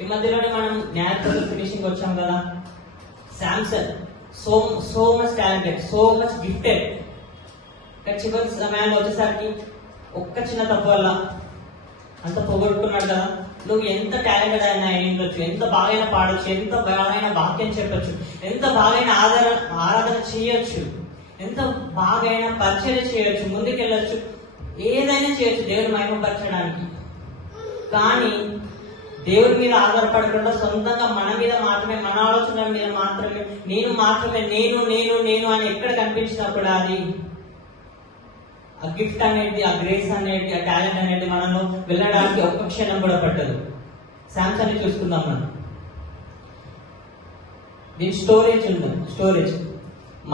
ఈ మధ్యలోనే మనం న్యాచురల్ ఫినిషింగ్ వచ్చాం కదా. Samson so much talented, so much gifted. చివరి సమయాల్లో వచ్చేసరికి ఒక్క చిన్న తప్పు వల్ల అంత పోగొట్టుకున్నాడు కదా. నువ్వు ఎంత టాలెంటెడ్ అయినా ఉండొచ్చు, ఎంత బాగైనా పాడొచ్చు, ఎంత బాగైనా వాక్యం చెప్పొచ్చు, ఎంత బాగైనా ఆరాధన చేయొచ్చు, ఎంత బాగైనా పరిచయం చేయొచ్చు, ముందుకెళ్ళొచ్చు, ఏదైనా చేయొచ్చు దేవుని మహిమపరచడానికి. కానీ దేవుడి మీద ఆధారపడకుండా సొంతంగా మన మీద మాత్రమే, మన ఆలోచనల మీద మాత్రమే, నేను మాత్రమే, నేను నేను నేను అని ఎక్కడ కనిపించినప్పుడు అది ఆ గిఫ్ట్ అనేది, ఆ గ్రేస్ అనేది, ఆ టాలెంట్ అనేది మనలో వెళ్ళడానికి ఒక్క క్షణం కూడా పట్టదు. శాంసంగ్ ని చూసుకుందాం మనం. దీని స్టోరేజ్ ఉంది. స్టోరేజ్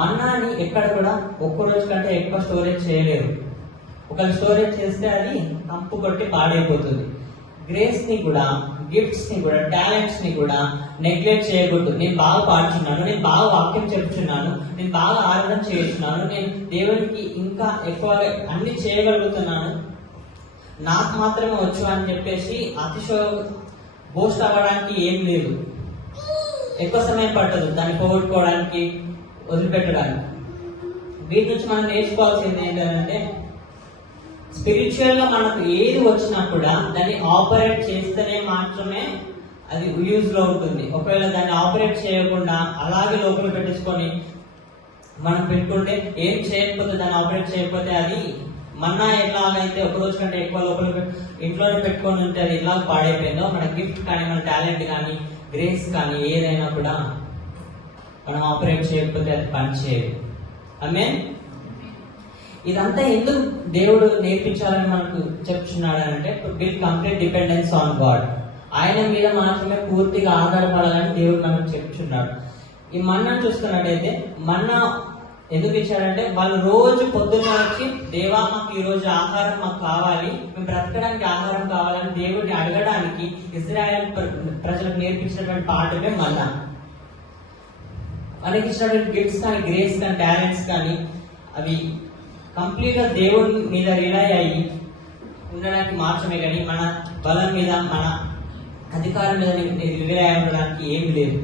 మన్నాని ఎక్కడ కూడా ఒక్క రోజు కంటే ఎక్కువ స్టోరేజ్ చేయలేరు. ఒకవేళ స్టోరేజ్ చేస్తే అది కంపు కొట్టి పాడైపోతుంది. గ్రేస్ ని కూడా, గిఫ్ట్స్ ని కూడా, టాలెంట్స్ ని కూడా నెగ్లెక్ట్ చేయకూడదు. నేను బాగా పాడుచున్నాను, నేను బాగా వాక్యం చెప్తున్నాను, నేను బాగా ఆరాధన చేస్తున్నాను, నేను దేవునికి ఇంకా ఎక్కువగా అన్ని చేయగలుగుతున్నాను, నాకు మాత్రమే వచ్చు అని చెప్పేసి బోస్ట్ అవ్వడానికి ఏం లేదు. ఎక్కువ సమయం పట్టదు దాన్ని పోగొట్టుకోవడానికి, వదిలిపెట్టడానికి. వీటి నుంచి మనం నేర్చుకోవాల్సింది ఏంటంటే, స్పిరిచువల్ గా మనకు ఏది వచ్చినా కూడా దాన్ని ఆపరేట్ చేస్తేనే మాత్రమే అది యూజ్ లో ఉంటుంది. ఒకవేళ దాన్ని ఆపరేట్ చేయకుండా అలాగే లోపల పెట్టేసుకొని మనం పెట్టుకుంటే, ఏం చేయకపోతే, దాన్ని ఆపరేట్ చేయకపోతే, అది మన్నా ఎలాగైతే ఒక రోజు కంటే ఎక్కువ లోపల ఇంట్లోనే పెట్టుకొని ఉంటే అది ఇలా పాడైపోయిందో, మన గిఫ్ట్ కానీ, మన టాలెంట్ కానీ, గ్రేస్ కానీ ఏదైనా కూడా మనం ఆపరేట్ చేయకపోతే అది పని చేయదు. ఆమేన్. ఇదంతా ఎందుకు దేవుడు నేర్పించాలని మనకు చెప్తున్నాడు అంటే, to build complete dependence on God. ఆయన మీద మాత్రమే పూర్తిగా ఆధారపడాలని దేవుడు మనకు చెప్తున్నాడు. ఈ మన్నా చూస్తున్నట్టయితే, మన్నా ఎందుకు ఇచ్చాడంటే, వాళ్ళు రోజు పొద్దున్న వచ్చి, దేవా మాకు ఈ రోజు ఆహారం మాకు కావాలి, మేము బ్రతకడానికి ఆహారం కావాలని దేవుడిని అడగడానికి ఇశ్రాయేల్ ప్రజలకు నేర్పించినటువంటి పాఠమే మన్నా. మనకి ఇచ్చినటువంటి గిఫ్ట్స్ కానీ, గ్రేస్ కానీ, టాలెంట్స్ కానీ అవి కంప్లీట్ గా దేవుడి మీద రిలై అయ్యి ఉండడానికి మాత్రమే, కానీ మన బలం మీద, మన అధికారం మీద రిలై ఉండడానికి ఏమి లేదు.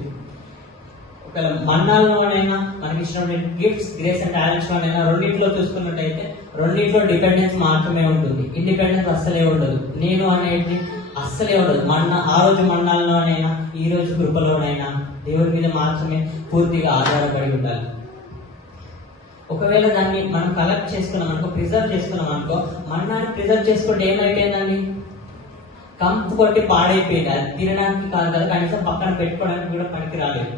ఒకవేళ మన్నాల్లోనైనా మనకి ఇచ్చినటువంటి గిఫ్ట్స్, గ్రేస్ అండ్ టాలెంట్స్ లోనైనా రెండింటిలో చూసుకున్నట్టయితే రెండింటిలో డిపెండెన్స్ మాత్రమే ఉంటుంది. ఇండిపెండెన్స్ అస్సలే ఉండదు. నేను అనేది అస్సలే ఉండదు. ఆ రోజు మన్నాల్లోనైనా, ఈ రోజు కృపలోనైనా దేవుడి మీద మాత్రమే పూర్తిగా ఆధారపడి ఉండాలి. ఒకవేళ దాన్ని మనం కలెక్ట్ చేసుకున్నాం అనుకో, ప్రిజర్వ్ చేసుకున్నాం అనుకో, మన్నాన్ని ప్రిజర్వ్ చేసుకుంటే ఏమైపోయిందండి, కంపు కొట్టి పాడైపోయింది. అది తినడానికి కాదు కదా, కనీసం పక్కన పెట్టుకోవడానికి కూడా పనికి రాలేదు.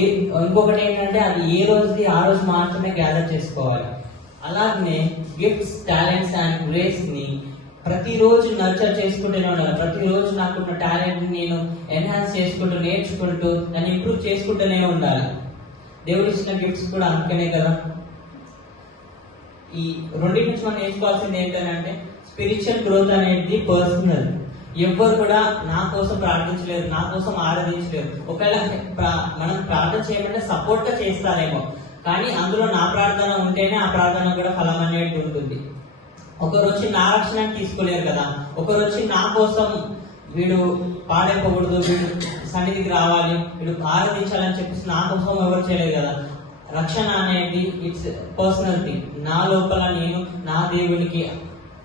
ఇంకొకటి ఏంటంటే, అది ఏ రోజుది ఆ రోజు మాత్రమే గ్యాదర్ చేసుకోవాలి. అలాగనే గిఫ్ట్స్, టాలెంట్స్ అండ్ గ్రేస్ ని ప్రతిరోజు నర్చర్ చేసుకుంటూనే ఉండాలి. ప్రతిరోజు నాకున్న టాలెంట్ నేను ఎన్హాన్స్ చేసుకుంటూ, నేర్చుకుంటూ, దాన్ని ఇంప్రూవ్ చేసుకుంటూనే ఉండాలి. దేవుడు ఇచ్చిన గిఫ్ట్స్ కూడా అందుకనే కదా. ఈ రెండింటి నుంచి మనం నేర్చుకోవాల్సింది ఏంటంటే, స్పిరిచువల్ గ్రోత్ అనేది పర్సనల్. ఎవ్వరు కూడా నా కోసం ప్రార్థించలేరు, నా కోసం ఆరాధించలేరు. ఒకవేళ మనం ప్రార్థన చేయమంటే సపోర్ట్ గా చేస్తారేమో, కానీ అందులో నా ప్రార్థన ఉంటేనే ఆ ప్రార్థన కూడా ఫలం అనేది ఉంటుంది. ఒకరు వచ్చి నా రక్షణ తీసుకోలేరు కదా. ఒకరు వచ్చి నా కోసం వీడు పాడైపోకూడదు, వీడు సన్నిధికి రావాలి, వీడు ఆరాధించాలని చెప్పేసి నా కోసం ఎవరు చేయలేదు కదా. రక్షణ అనేది ఇట్స్ పర్సనల్ థింగ్. నా లోపల నేను నా దేవునికి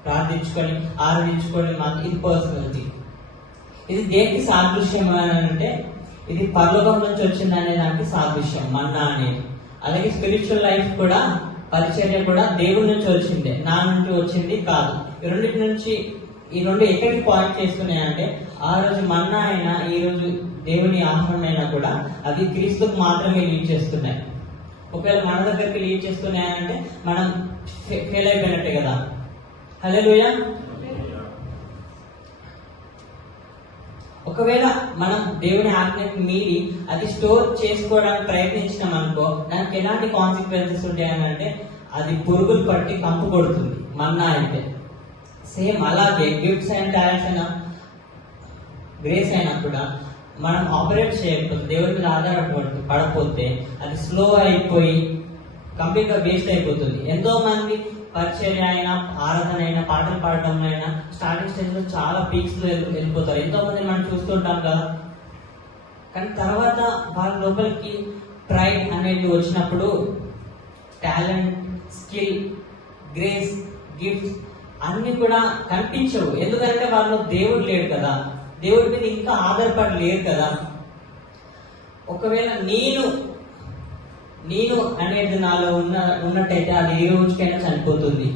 ప్రార్థించుకొని, ఆరాధించుకొని, ఇది పర్సనల్ థింగ్. ఇది దేనికి సాదృశ్యం అని అంటే, ఇది పరలోకం నుంచి వచ్చింది అనే దానికి సాదృశ్యం మన్నా అనేది. అలాగే స్పిరిచువల్ లైఫ్ కూడా, పరిచర్య కూడా దేవుడి నుంచి వచ్చిందే, నా నుంచి వచ్చింది కాదు. ఈ రెండు ఎక్కడికి పాయింట్ చేస్తున్నాయంటే, ఆ రోజు మన్నా అయినా, ఈ రోజు దేవుని ఆహారం అయినా కూడా అవి క్రీస్తుకు మాత్రమే లీడ్ చేస్తున్నాయి. ఒకవేళ మన దగ్గరికి లీడ్ చేస్తున్నాయంటే మనం ఫెయిల్ అయిపోయినట్టే కదా. హల్లెలూయా. ఒకవేళ మనం దేవుని ఆజ్ఞకి మీరి అది స్టోర్ చేసుకోవడానికి ప్రయత్నించినాం అనుకో, దానికి ఎలాంటి కాన్సిక్వెన్సెస్ ఉంటాయనంటే, అది పురుగులు పట్టి కంపు కొడుతుంది మన్నా అయితే. సేమ్ అలాగే గిఫ్ట్స్ అండ్ టాలెంట్స్ అయినా, గ్రేస్ అయినా కూడా మనం ఆపరేట్ చేయకపోతే, దేవుడి మీద ఆధారపడకపోతే అది స్లో అయిపోయి కంప్లీట్ గా వేస్ట్ అయిపోతుంది. ఎంతో మంది పరిచర్య అయినా, ఆరాధన అయినా, పాటలు పాడటం అయినా స్టార్టింగ్ స్టేజ్ లో చాలా పీక్స్ లో వెళ్ళిపోతారు. ఎంతో మంది మనం చూస్తుంటాం కదా. కానీ తర్వాత వాళ్ళ లోపలికి ప్రైడ్ అనేది వచ్చినప్పుడు టాలెంట్, స్కిల్, గ్రేస్, గిఫ్ట్స్ అన్ని కూడా కనిపించవు. ఎందుకంటే వాళ్ళు దేవుడు లేడు కదా, దేవుడి మీద ఇంకా ఆధారపడి లేరు కదా. ఒకవేళ నేను అనేది నాలో ఉన్నట్టయితే అది ఏ రోజుకైనా చనిపోతుంది.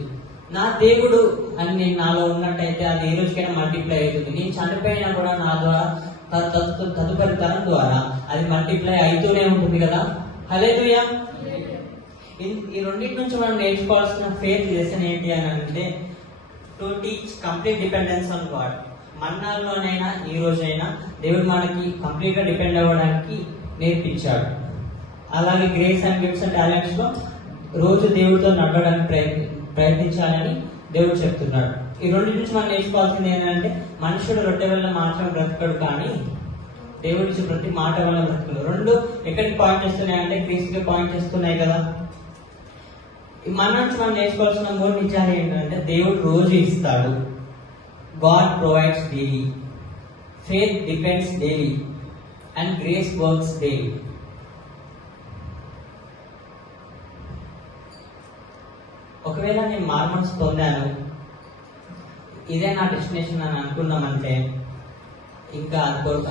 నా దేవుడు అని నేను నాలో ఉన్నట్టయితే అది ఏ రోజుకైనా మల్టిప్లై అవుతుంది. నేను చనిపోయినా కూడా నా ద్వారా తదుపరి తరం ద్వారా అది మల్టిప్లై అవుతూనే ఉంటుంది కదా. హల్లెలూయా. ఈ రెండింటి నుంచి మనం నేర్చుకోవాల్సిన ఫెయిత్ లెసన్ ఏంటి అని అంటే, to teach complete dependence on God. మన్నాల్లోనైనా ఈ రోజైనా దేవుడు మనకి కంప్లీట్ గా డిపెండ్ అవ్వడానికి నేర్పించాడు. అలాగే grace and gifts and talents లో రోజు దేవుడితో నడవడానికి ప్రయత్నించాలని దేవుడు చెప్తున్నాడు. ఈ రెండింటి నుంచి మనం నేర్చుకోవాల్సింది ఏంటంటే, మనుషుడు రొట్టె వల్ల మాత్రం బ్రతకడు, కానీ దేవుడి నుంచి ప్రతి మాట వల్ల బ్రతకడు. రెండు ఎక్కడికి పాయింట్ చేస్తున్నాయంటే క్రీస్తుకి పాయింట్ చేస్తున్నాయి కదా. మన నుంచి మనం నేర్చుకోవాల్సిన మూడు నిజాలు ఏంటంటే, దేవుడు రోజు ఇస్తాడు, God provides daily, faith depends daily, and grace works daily. ఒకవేళ నేను మార్మన్స్ పొందాను, ఇదే నా డెస్టినేషన్ అని అనుకున్నామంటే ఇంకా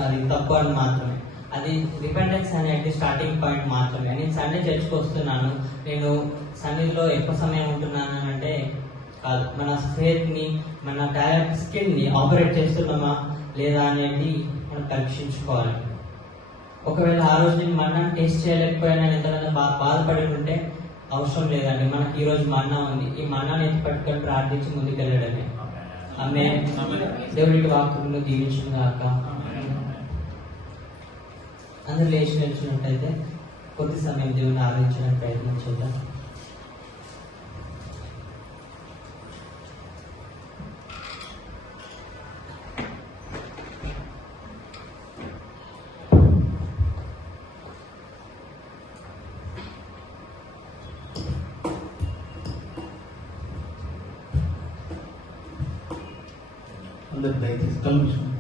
అది తప్పు అని మాత్రమే. అది డిపెండెన్స్ అనేది స్టార్టింగ్ పాయింట్ మాత్రమే. నేను సండే చర్చ్కి వస్తున్నాను, నేను సన్నిధిలో ఎక్కువ సమయం ఉంటున్నాను అంటే కాదు. మన ఫెయిత్ ని, మన టాలెంట్, స్కిల్ ని ఆపరేట్ చేస్తున్నామా లేదా అనేది మనం పరీక్షించుకోవాలి. ఒకవేళ ఆ రోజు నేను మన్నాను టేస్ట్ చేయలేకపోయినా ఎంతమంది బాధపడి ఉంటే అవసరం లేదండి. మనకి ఈ రోజు మన్నా ఉంది. ఈ మన్నాను ఎత్తి పట్టుకొని ప్రార్థించి ముందుకెళ్ళడమే. ఆమేన్. దేవుడికి వాక్కులను దీవించును గాక. అందరూ లేచి నిల్చున్నట్టయితే కొద్ది సమయం దేవుని ఆరాధించడానికి ప్రయత్నం చేద్దాం. అందరు దయచేసి కళ్ళు